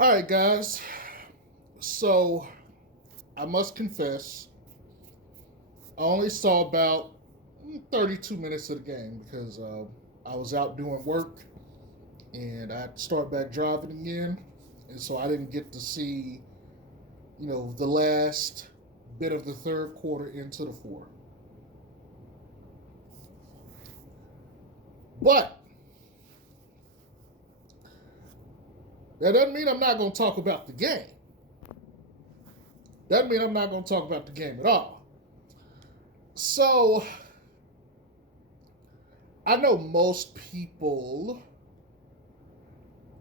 All right, guys. So I must confess, I only saw about 32 minutes of the game because I was out doing work and I had to start back driving again, and so I didn't get to see, the last bit of the third quarter into the fourth. But that doesn't mean I'm not going to talk about the game. Doesn't mean I'm not going to talk about the game at all. So I know most people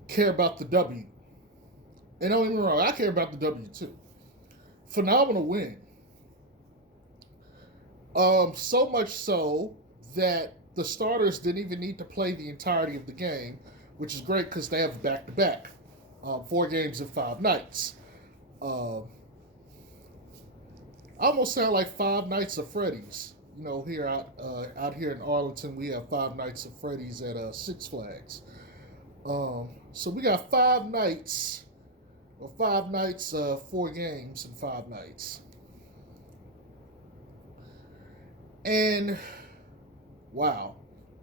care about the W. And don't get me wrong, I care about the W too. Phenomenal win. So much so that the starters didn't even need to play the entirety of the game, which is great because they have back to back, 4 games in 5 nights. Uh, I almost sound like 5 nights of Freddy's. Here out here in Arlington, we have 5 nights of Freddy's at Six Flags. So we got 5 nights, or 5 nights, 4 games in 5 nights. And wow,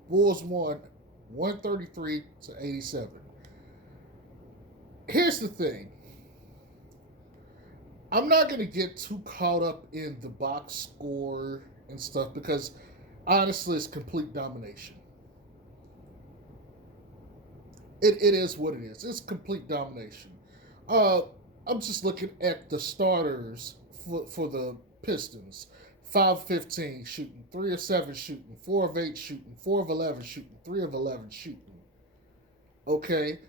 Bulls won 133-87. Here's the thing. I'm not going to get too caught up in the box score and stuff because honestly, it's complete domination. It is what it is. It's complete domination. Uh, I'm just looking at the starters for the Pistons. 5 of 15 shooting, 3 of 7 shooting, 4 of 8 shooting, 4 of 11 shooting, 3 of 11 shooting. Okay,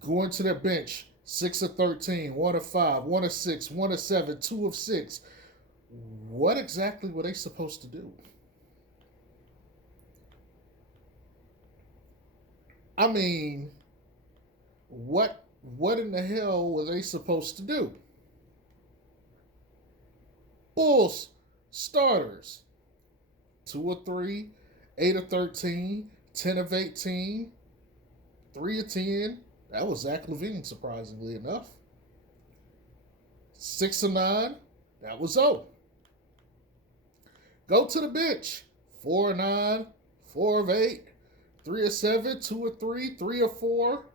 going to their bench, 6 of 13, 1 of 5, 1 of 6, 1 of 7, 2 of 6. What exactly were they supposed to do? I mean, what in the hell were they supposed to do? Bulls starters, 2 of 3, 8 of 13, 10 of 18, 3 of 10. That was Zach LaVine, surprisingly enough. 6 of 9. That was O. Go to the bench. 4 of 9, 4 of 8, 3 of 7, 2 of 3, 3 of 4,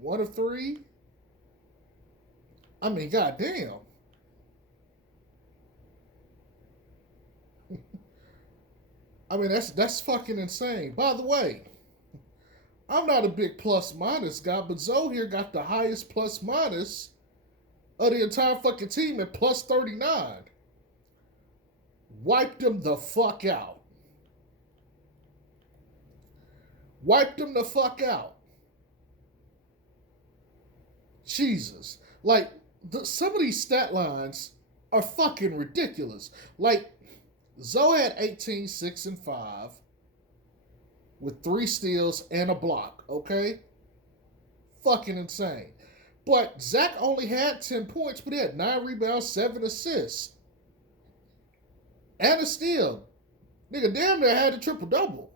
1 of 3. I mean, goddamn. I mean, that's fucking insane. By the way, I'm not a big plus minus guy, but Zoe here got the highest plus minus of the entire fucking team at plus 39. Wiped them the fuck out. Wiped them the fuck out. Jesus. Like, some of these stat lines are fucking ridiculous. Like, Zoe had 18, 6, and 5 with 3 steals and a block, okay? Fucking insane. But Zach only had 10 points, but he had 9 rebounds, 7 assists. And a steal. Nigga damn near had a triple double.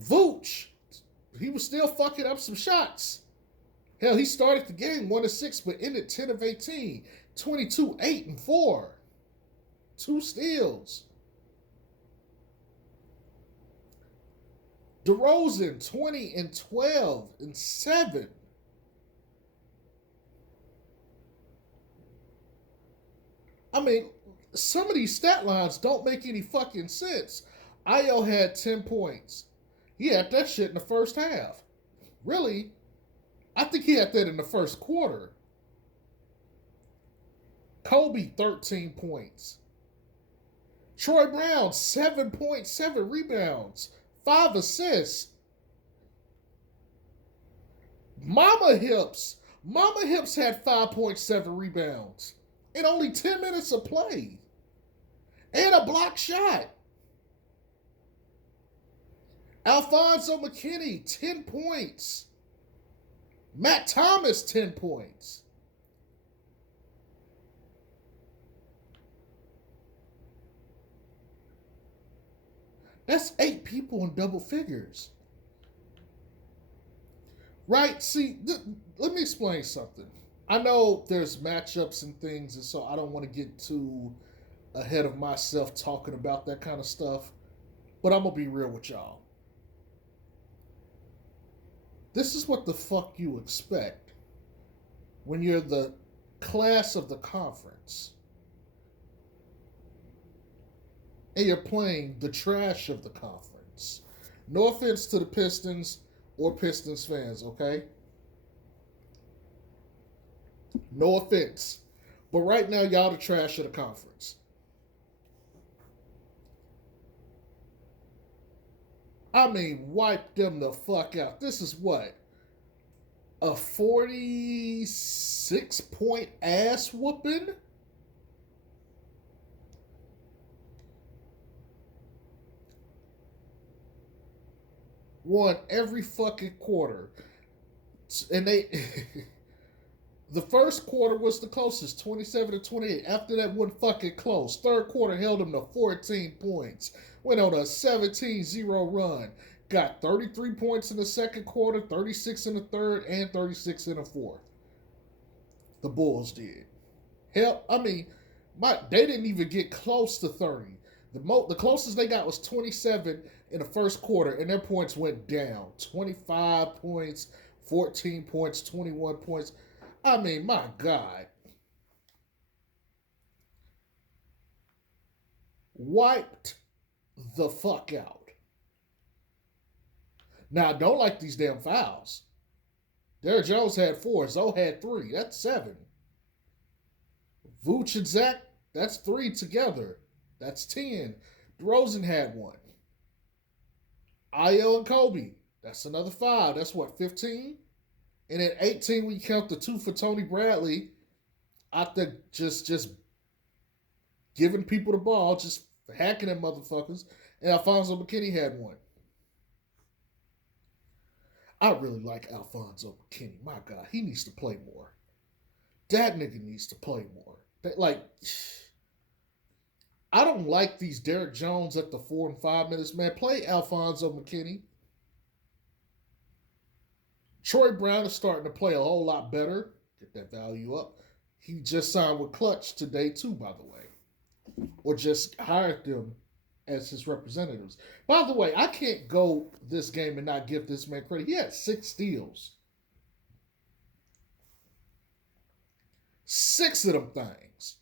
Vooch, he was still fucking up some shots. Hell, he started the game 1 of 6, but ended 10 of 18, 22, 8, and 4. 2 steals. DeRozan, 20 and 12 and 7. I mean, some of these stat lines don't make any fucking sense. Io had 10 points. He had that shit in the first half. Really? I think he had that in the first quarter. Kobe, 13 points. Troy Brown, 7.7 rebounds, 5 assists. Mama Hips had 5.7 rebounds in only 10 minutes of play. And a block shot. Alfonso McKinney, 10 points. Matt Thomas, 10 points. That's 8 people in double figures. Right? See, let me explain something. I know there's matchups and things, and so I don't want to get too ahead of myself talking about that kind of stuff. But I'm gonna be real with y'all. This is what the fuck you expect when you're the class of the conference and you're playing the trash of the conference. No offense to the Pistons or Pistons fans, okay? No offense. But right now, y'all the trash of the conference. I mean, wipe them the fuck out. This is what? A 46-point ass whooping? Won every fucking quarter. And they the first quarter was the closest, 27-28. After that one fucking close. Third quarter held them to 14 points. Went on a 17-0 run. Got 33 points in the second quarter, 36 in the third, and 36 in the fourth. The Bulls did. Hell, I mean, they didn't even get close to 30. The closest they got was 27 in the first quarter, and their points went down. 25 points, 14 points, 21 points. I mean, my God. Wiped the fuck out. Now, I don't like these damn fouls. Derrick Jones had 4. Zoe had 3. That's 7. Vooch and Zach, that's 3 together. That's 10. DeRozan had 1. Ayo and Kobe, that's another 5. That's what, 15? And at 18, we count the 2 for Tony Bradley out there just giving people the ball, just hacking them motherfuckers. And Alfonso McKinney had 1. I really like Alfonso McKinney. My God, he needs to play more. That nigga needs to play more. Like, I don't like these Derrick Jones at the 4 and 5 minutes. Man, play Alfonso McKinney. Troy Brown is starting to play a whole lot better. Get that value up. He just signed with Clutch today, too, by the way. Or just hired them as his representatives. By the way, I can't go this game and not give this man credit. He had 6 steals. 6 of them things.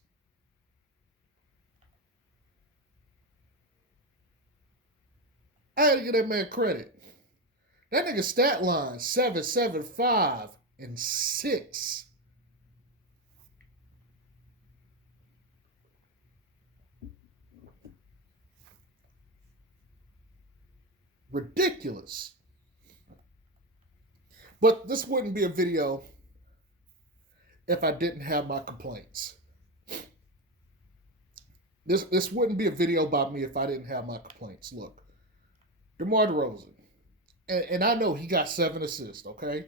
I had to give that man credit. That nigga stat line 7, 7, 5, and 6. Ridiculous. But this wouldn't be a video if I didn't have my complaints. This wouldn't be a video about me if I didn't have my complaints. Look, DeMar DeRozan, and I know he got 7 assists. Okay,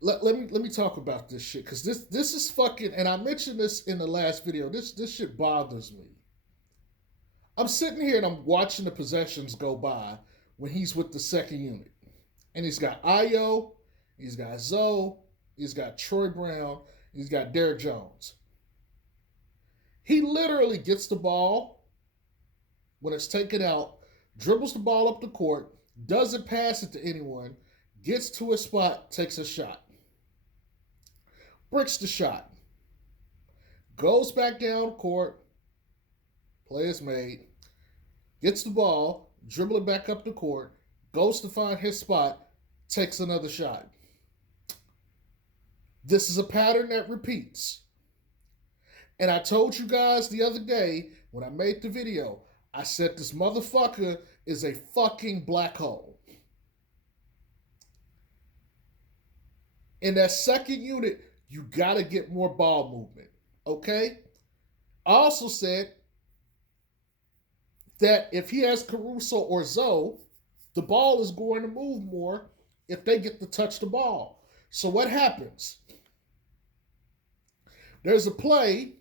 let me talk about this shit because this is fucking. And I mentioned this in the last video. This shit bothers me. I'm sitting here and I'm watching the possessions go by when he's with the second unit, and he's got Ayo, he's got Zoe, he's got Troy Brown, he's got Derrick Jones. He literally gets the ball when it's taken out, dribbles the ball up the court, doesn't pass it to anyone, gets to a spot, takes a shot, bricks the shot, goes back down court, play is made, gets the ball, dribbling back up the court, goes to find his spot, takes another shot. This is a pattern that repeats. And I told you guys the other day when I made the video, I said this motherfucker is a fucking black hole. In that second unit, you gotta get more ball movement. Okay? I also said that if he has Caruso or Zoe, the ball is going to move more if they get to touch the ball. So what happens? There's a play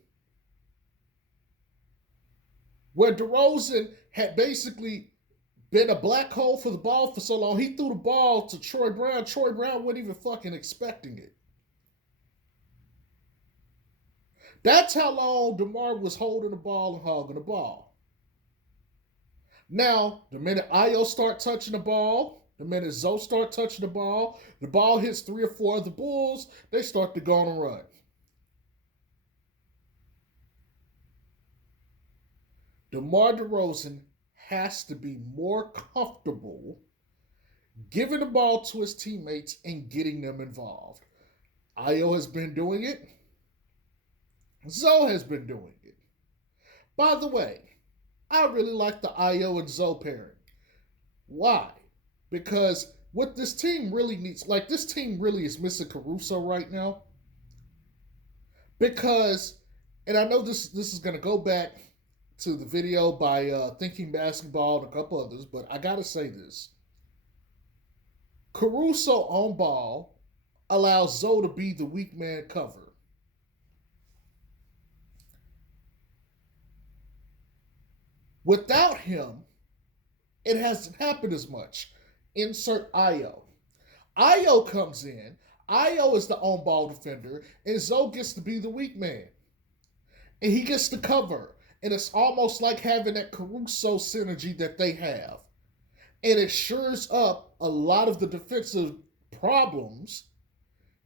where DeRozan had basically been a black hole for the ball for so long. He threw the ball to Troy Brown. Troy Brown wasn't even fucking expecting it. That's how long DeMar was holding the ball and hogging the ball. Now, the minute Io start touching the ball, the minute Zoe start touching the ball hits 3 or 4 of the Bulls, they start to go on a run. DeMar DeRozan has to be more comfortable giving the ball to his teammates and getting them involved. Io has been doing it. Zoe has been doing it. By the way, I really like the Io and Zoe pairing. Why? Because what this team really needs, like this team really is missing Caruso right now. Because, and I know this is going to go back to the video by Thinking Basketball and a couple others, but I got to say this. Caruso on ball allows Zoe to be the weak man cover. Without him, it hasn't happened as much. Insert Io. Io comes in. Io is the on ball defender, and Zoe gets to be the weak man. And he gets to cover. And it's almost like having that Caruso synergy that they have. And it shores up a lot of the defensive problems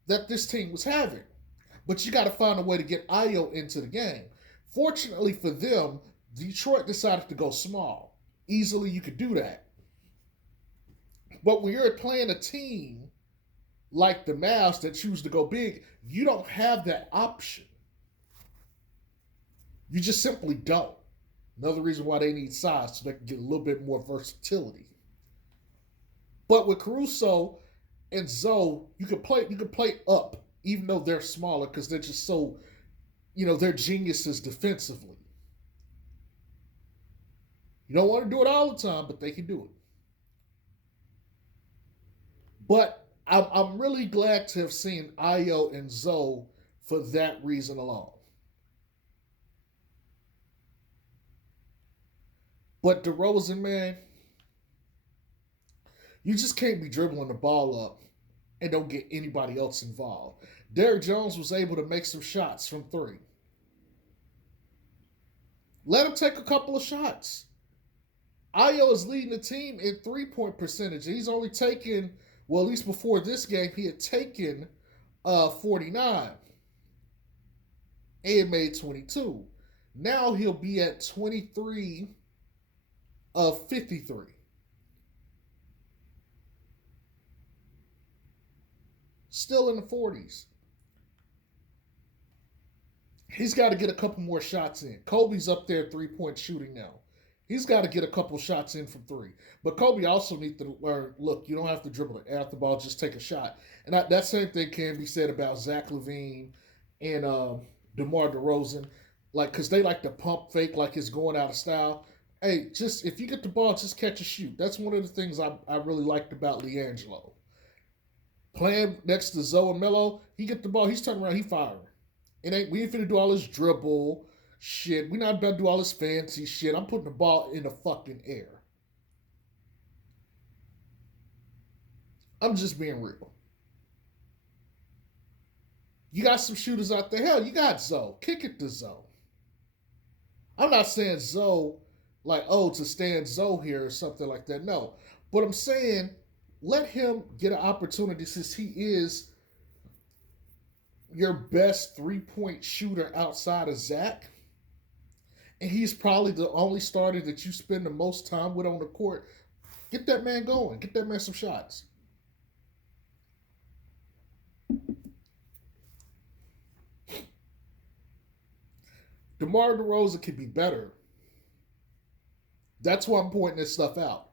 that this team was having. But you got to find a way to get Io into the game. Fortunately for them, Detroit decided to go small. Easily you could do that. But when you're playing a team like the Mavs that choose to go big, you don't have that option. You just simply don't. Another reason why they need size, so they can get a little bit more versatility. But with Caruso and Zoe, you can play up, even though they're smaller, because they're just so, they're geniuses defensively. You don't want to do it all the time, but they can do it. But I'm really glad to have seen Io and Zoe for that reason alone. But DeRozan, man, you just can't be dribbling the ball up and don't get anybody else involved. Derrick Jones was able to make some shots from 3. Let him take a couple of shots. Io is leading the team in 3-point percentage. He's only taken, well, at least before this game, he had taken 49 and made 22. Now he'll be at 23 of 53. Still in the 40s. He's got to get a couple more shots in. Kobe's up there 3-point shooting now. He's got to get a couple shots in from 3. But Kobe also needs to learn, look, you don't have to dribble it. After the ball, just take a shot. And that same thing can be said about Zach LaVine and DeMar DeRozan. Because they like to pump fake like it's going out of style. Hey, just if you get the ball, just catch and shoot. That's one of the things I really liked about LiAngelo. Playing next to Zoe and Melo, he get the ball, he's turning around, he firing. We ain't finna do all this dribble shit. We not about to do all this fancy shit. I'm putting the ball in the fucking air. I'm just being real. You got some shooters out there. Hell, you got Zoe. Kick it to Zoe. I'm not saying Zoe to stand Zoe here or something like that. No. But I'm saying let him get an opportunity since he is your best 3-point shooter outside of Zach. And he's probably the only starter that you spend the most time with on the court. Get that man going. Get that man some shots. DeMar DeRozan could be better. That's why I'm pointing this stuff out.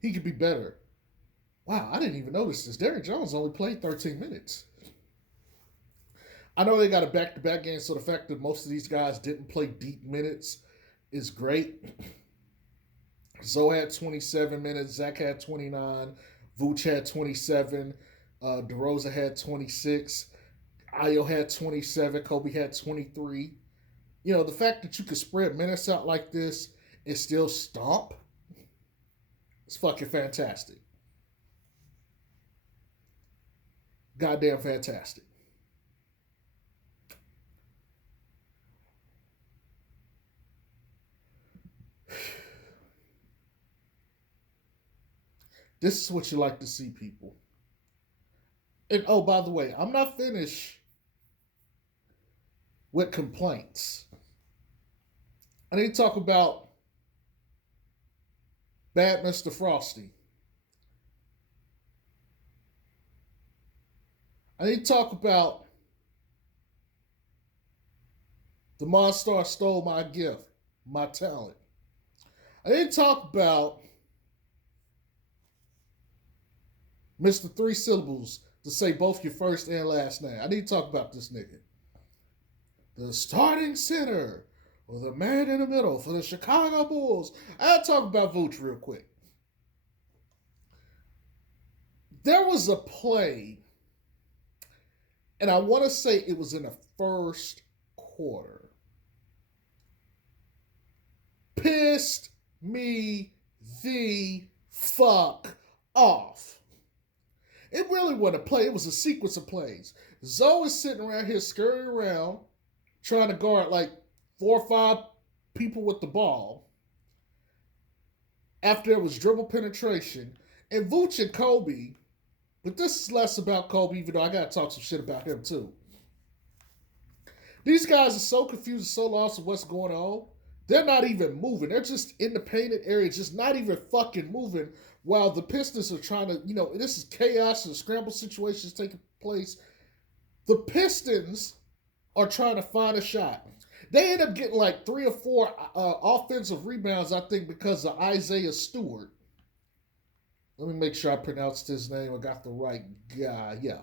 He could be better. Wow, I didn't even notice this. Derrick Jones only played 13 minutes. I know they got a back-to-back game, so the fact that most of these guys didn't play deep minutes is great. Zoe had 27 minutes. Zach had 29. Vooch had 27. DeRozan had 26. Io had 27. Kobe had 23. The fact that you could spread minutes out like this and still stomp It's fucking fantastic. Goddamn fantastic. This is what you like to see, people. And oh, by the way, I'm not finished with complaints. I need to talk about Bad Mr. Frosty. I need to talk about the Monstar stole my gift, my talent. I need to talk about Mr. Three Syllables to say both your first and last name. I need to talk about this nigga. The starting center, or the man in the middle for the Chicago Bulls. I'll talk about Vooch real quick. There was a play, and I want to say it was in the first quarter. Pissed me the fuck off. It really wasn't a play. It was a sequence of plays. Zoe is sitting around here scurrying around, trying to guard like 4 or 5 people with the ball. After it was dribble penetration. And Vooch and Kobe, but this is less about Kobe, even though I got to talk some shit about him too. These guys are so confused and so lost of what's going on. They're not even moving. They're just in the painted area, just not even fucking moving, while the Pistons are trying to, this is chaos and scramble situations taking place. The Pistons are trying to find a shot. They end up getting like 3 or 4 offensive rebounds, I think, because of Isaiah Stewart. Let me make sure I pronounced his name. I got the right guy. Yeah,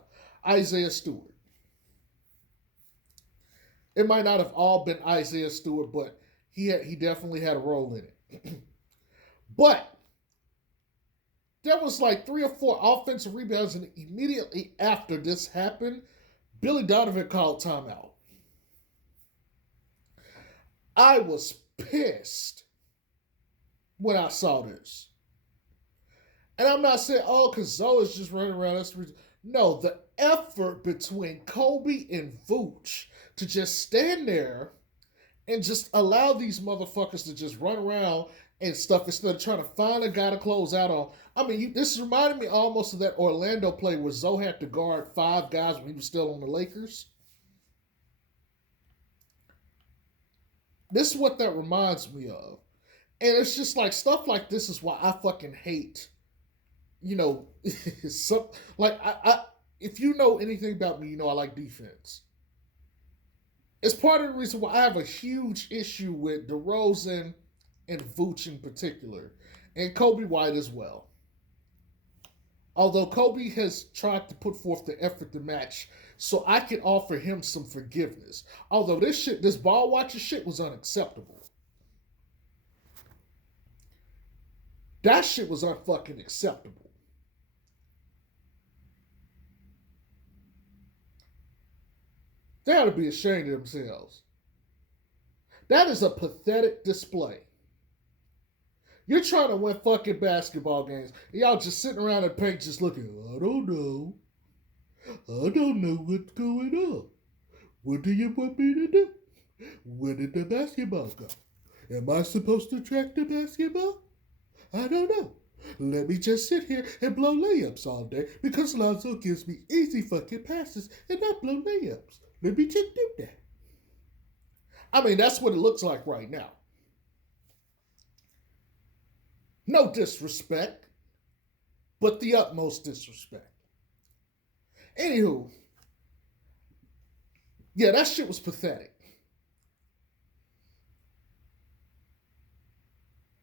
Isaiah Stewart. It might not have all been Isaiah Stewart, but he definitely had a role in it. But there was like 3 or 4 offensive rebounds, and immediately after this happened, Billy Donovan called timeout. I was pissed when I saw this. And I'm not saying, because Zoe's just running around. That's the reason. No, the effort between Kobe and Vooch to just stand there and just allow these motherfuckers to just run around and stuff instead of trying to find a guy to close out on. I mean, this reminded me almost of that Orlando play where Zoe had to guard 5 guys when he was still on the Lakers. This is what that reminds me of. And it's just like stuff like this is why I fucking hate, if you know anything about me, I like defense. It's part of the reason why I have a huge issue with DeRozan and Vooch in particular, and Kobe White as well. Although Kobe has tried to put forth the effort to match, so I can offer him some forgiveness. Although this ball watcher shit was unacceptable. That shit was unfucking acceptable. They ought to be ashamed of themselves. That is a pathetic display. You're trying to win fucking basketball games. And y'all just sitting around in the paint just looking, I don't know. I don't know what's going on. What do you want me to do? Where did the basketball go? Am I supposed to track the basketball? I don't know. Let me just sit here and blow layups all day because Lonzo gives me easy fucking passes and I blow layups. Let me just do that. I mean, that's what it looks like right now. No disrespect, but the utmost disrespect. Anywho, yeah, that shit was pathetic.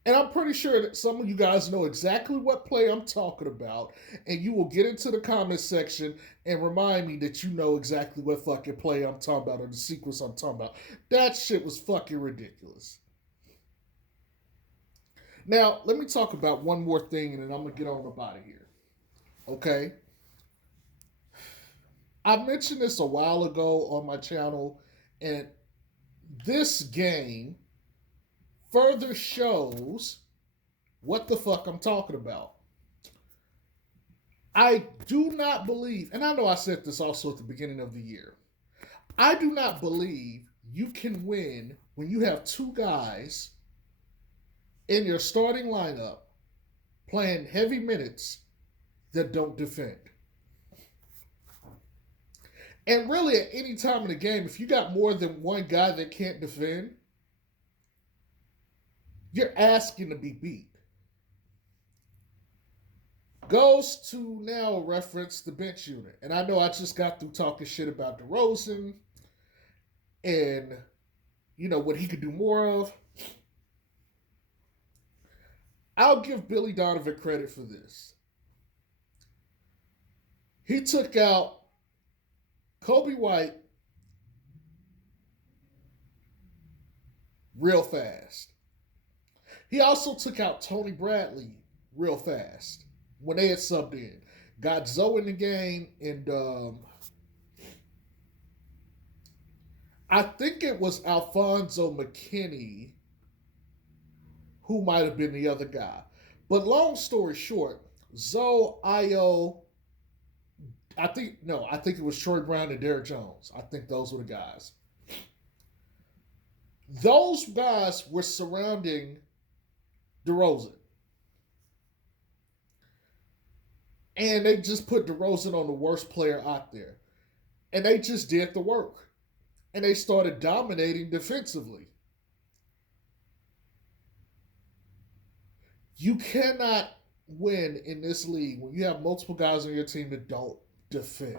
And I'm pretty sure that some of you guys know exactly what play I'm talking about, and you will get into the comment section and remind me that you know exactly what fucking play I'm talking about or the sequence I'm talking about. That shit was fucking ridiculous. Now, let me talk about one more thing and then I'm going to get on up out of here. Okay? I mentioned this a while ago on my channel, and this game further shows what the fuck I'm talking about. I do not believe, and I know I said this also at the beginning of the year, I do not believe you can win when you have two guys in your starting lineup playing heavy minutes that don't defend. And really, at any time in the game, if you got more than one guy that can't defend, you're asking to be beat. Goes to now reference the bench unit. And I know I just got through talking shit about DeRozan and, what he could do more of. I'll give Billy Donovan credit for this. He took out Kobe White real fast. He also took out Tony Bradley real fast when they had subbed in. Got Zoe in the game, and I think it was Alfonso McKinney who might have been the other guy. But long story short, Zoe, Io, I think it was Troy Brown and Derrick Jones. I think those were the guys. Those guys were surrounding DeRozan. And they just put DeRozan on the worst player out there. And they just did the work. And they started dominating defensively. You cannot win in this league when you have multiple guys on your team that don't defend.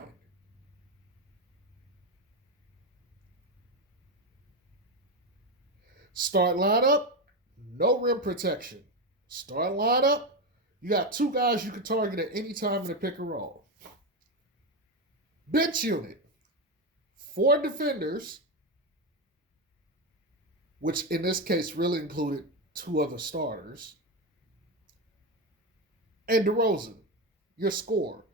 Start lineup, no rim protection. Start lineup, you got two guys you can target at any time in the pick and roll. Bench unit, 4 defenders, which in this case really included 2 other starters, and DeRozan, your scorer.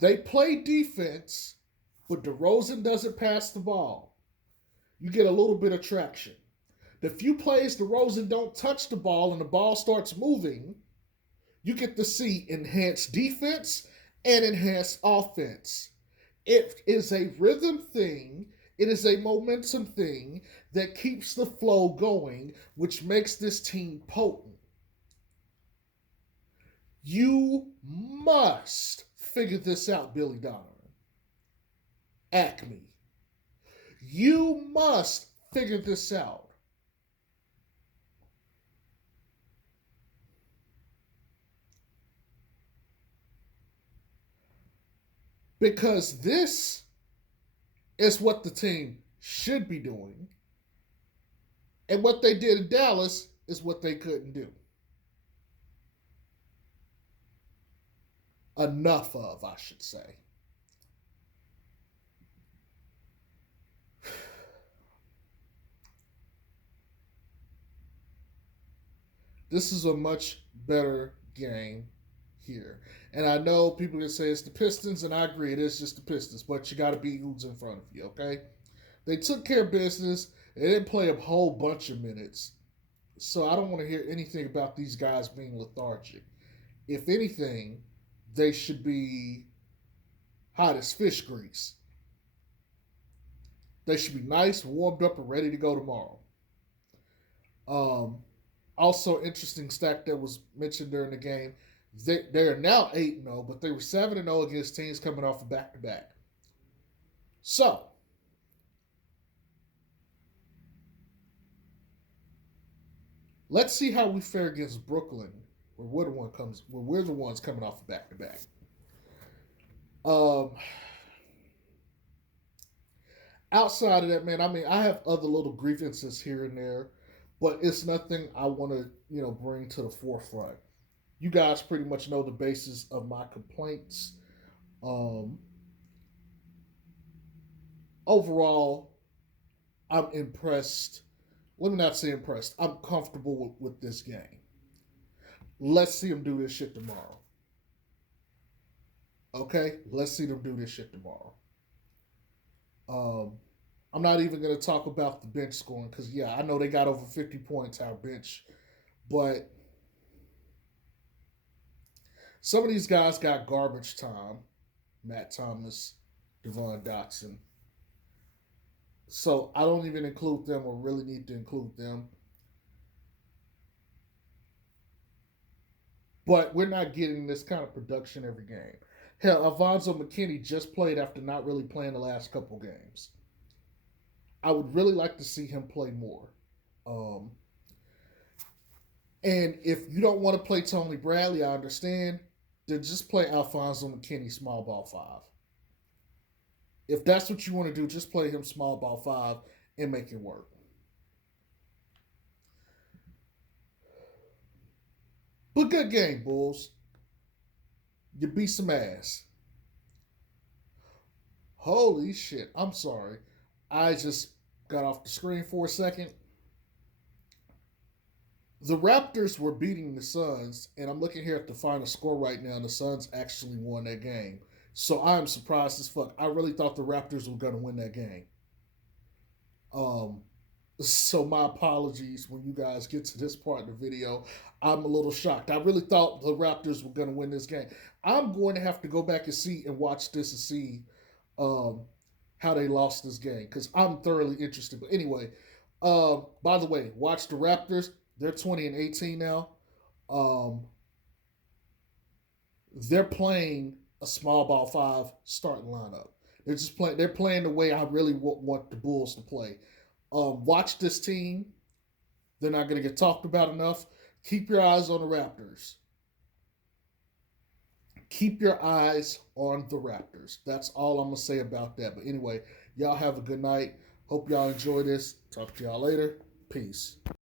They play defense, but DeRozan doesn't pass the ball. You get a little bit of traction. The few plays DeRozan don't touch the ball and the ball starts moving, you get to see enhanced defense and enhanced offense. It is a rhythm thing. It is a momentum thing that keeps the flow going, which makes this team potent. You must figure this out, Billy Donovan. Acme. You must figure this out. Because this is what the team should be doing. And what they did in Dallas is what they couldn't do. Enough of, I should say. This is a much better game here. And I know people can say it's the Pistons, and I agree, it is just the Pistons, but you got to beat who's in front of you, okay? They took care of business. They didn't play a whole bunch of minutes. So I don't want to hear anything about these guys being lethargic. If anything, they should be hot as fish grease. They should be nice, warmed up, and ready to go tomorrow. Um, Also, interesting stat that was mentioned during the game. They're now 8-0, but they were 7-0 against teams coming off a back-to-back. So, let's see how we fare against Brooklyn, where we're the ones coming off a back-to-back. Um, Outside of that, man, I mean, I have other little grievances here and there, but it's nothing I want to, bring to the forefront. You guys pretty much know the basis of my complaints. Um, Overall, I'm impressed. Let me not say impressed. I'm comfortable with this game. Let's see them do this shit tomorrow. Okay? Let's see them do this shit tomorrow. Um, I'm not even going to talk about the bench scoring because, yeah, I know they got over 50 points our bench, but some of these guys got garbage time. Matt Thomas, Devon Dotson. So I don't even include them or really need to include them. But we're not getting this kind of production every game. Hell, Alonzo McKinney just played after not really playing the last couple games. I would really like to see him play more. Um, and if you don't want to play Tony Bradley, I understand. Then just play Alfonso McKinney small ball five. If that's what you want to do, just play him small ball five and make it work. But good game, Bulls. You beat some ass. Holy shit. I'm sorry. I just got off the screen for a second. The Raptors were beating the Suns, and I'm looking here at the final score right now, and the Suns actually won that game. So I'm surprised as fuck. I really thought the Raptors were going to win that game. Um, so my apologies when you guys get to this part of the video. I'm a little shocked. I really thought the Raptors were going to win this game. I'm going to have to go back and see and watch this and see um, how they lost this game because I'm thoroughly interested. But anyway, by the way, watch the Raptors. They're 20-18 now. Um, they're playing a small ball five starting lineup. They're just playing. They're playing the way I really want the Bulls to play. Watch this team. They're not going to get talked about enough. Keep your eyes on the Raptors. Keep your eyes on the Raptors. That's all I'm going to say about that. But anyway, y'all have a good night. Hope y'all enjoy this. Talk to y'all later. Peace.